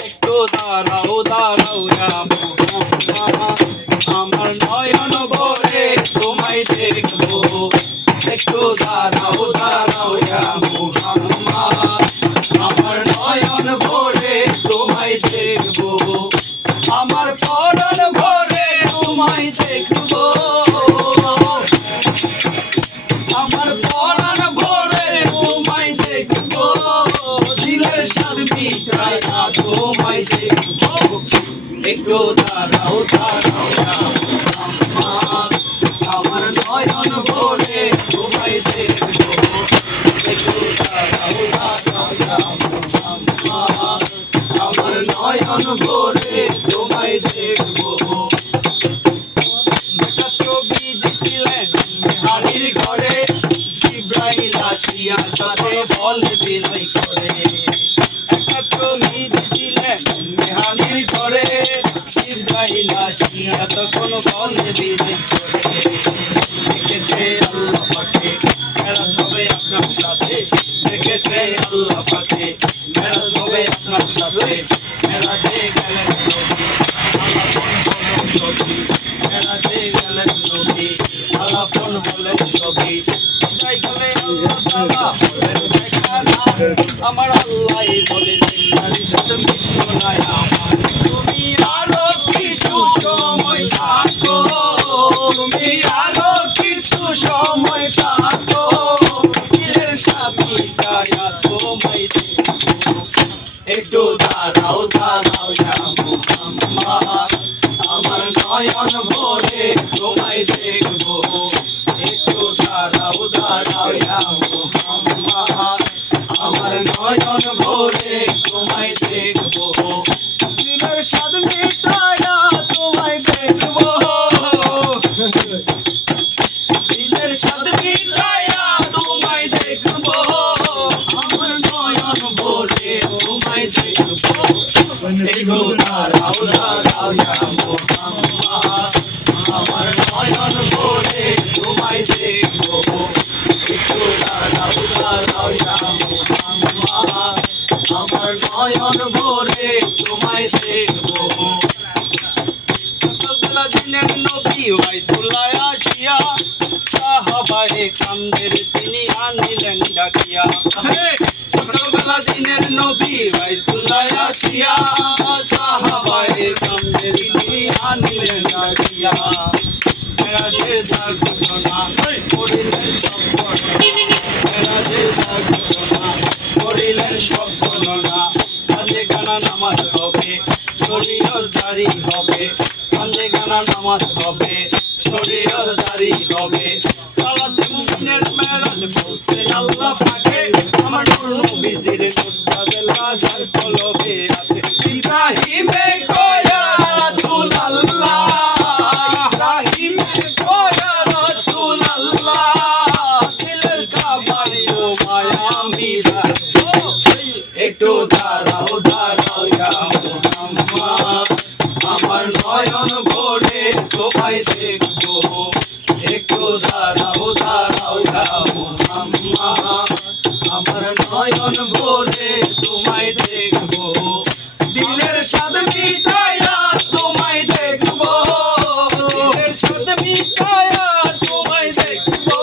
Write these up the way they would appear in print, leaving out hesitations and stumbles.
একটু দাঁড়াও দাঁড়াও ইয়া মুহাম্মদ আমার নয়ন ভরে তোমায় দেখবো একটু দাঁড়াও দাঁড়াও ইয়া মুহাম্মদ আমার নয়ন ভরে তোমায় দেখবো আমার পরাণ ভরে তোমায় দেখবো আমার পরাণ ভরে তোমায় দেখবো দিলের স্বাদ মিটাইয়া তোমায় দেখবো একটু দাঁড়াও দাঁড়াও আমার নয়ন ভরে তোমায় দেখবো একটু দাঁড়াও দাঁড়াও আমার নয়ন ভরে তোমায় দেখবো হাড়ির ঘরে জিব্রাইল আসিয়া তারে বলে বিনয় করে একাত্র বীজ ছিলেন হাড়ির ঘরে জিব্রাইল আসিয়া তখন বলে বিনয় করে দেখেছে আল্লাহ পাকে মেরাজ হবে আপনার সাথে দেখেছে আল্লাহ পাকে মেরাজ হবে আপনার সাথে মেরাজে গেলেন নবী মেরাজে গেলেন নবী আলাপন হলেন ছবি যাই গেলে আল্লাহ তাআলা বলেন দেখা না আমার আল্লাহ বলেছেন নারী সাথে মৃত্যু নাই আমার তুমি আরো কিছু সময় থাকো তুমি আরো কিছু সময় থাকো দিলের স্বামী কায়া তোমায় দেখবো একটু দাঁড়াও দাঁড়াও ইয়া মুহাম্মদ আমার নয়ন ভরে তোমায় দেখবো একটু দাঁড়াও দাঁড়াও ইয়া মুহাম্মদ আমার নয়ন ভরে তোমায় দেখবো দিলের স্বাদ মিটাইয়া তোমায় দেখবো দিলের স্বাদ মিটাইয়া তোমায় দেখবো আমার নয়ন ভরে তোমায় দেখবো একটু দাঁড়াও দাঁড়াও ইয়া মুহাম্মদ আমার নয়ন ভরে তোমায় দেখবো একটু দাঁড়াও দাঁড়াও ইয়া মুহাম্মদ আমার নয়ন ভরে তোমায় দেখবো সকালবেলা দিনের নবী বাইতুল্লাহ আসিয়া সাহাবায়ে কামদের তিনি আনিলেন ডাকিয়া সকালবেলা দিনের নবী বাইতুল্লাহ আসিয়া সাহাবায়ে কামদের তিনি আনিলেন ডাকিয়া মেরাজের দাগ ঘটনা করিলেন সব ঘটনা মেরাজের দাগ ঘটনা করিলেন সব ঘটনা কাঁধে গানা নামাজ হবে শরীয়তদারি হবে কাঁধে গানা নামাজ হবে শরীয়তদারি হবে সালাতে মুমিনের মেরাজ বলছে আল্লাহ পাকে আমার নূর নবীজির মুদ্রা বেলা যার কলবে আছে ইব্রাহিমে কয়া রাসূলুল্লাহ ইব্রাহিমে কয়া রাসূলুল্লাহ দিলের কাবালিও মায়া মিরা একটু দাঁড়াও দাঁড়াও ইয়া মুহাম্মদ আমার নয়ন ভরে তোমায় দেখবো একটু দাঁড়াও দাঁড়াও ইয়া মুহাম্মদ আমার নয়ন ভরে তোমায় দেখবো দিলের স্বাদ মিটাইয়া তোমায় দেখবো দিলের স্বাদ মিটাইয়া তোমায় দেখবো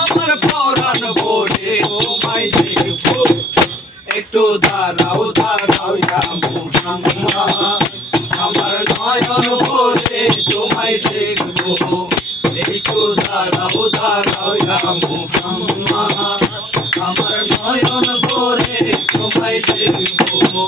আমার পরাণ ভরে তোমায় দেখবো একটু দাঁড়াও দাঁড়াও ইয়া মুহাম্মদ আমার নয়ন ভরে তোমায় দেখবো একটু দাঁড়াও দাঁড়াও ইয়া মুহাম্মদ আমার নয়ন ভরে তোমায় দেখবো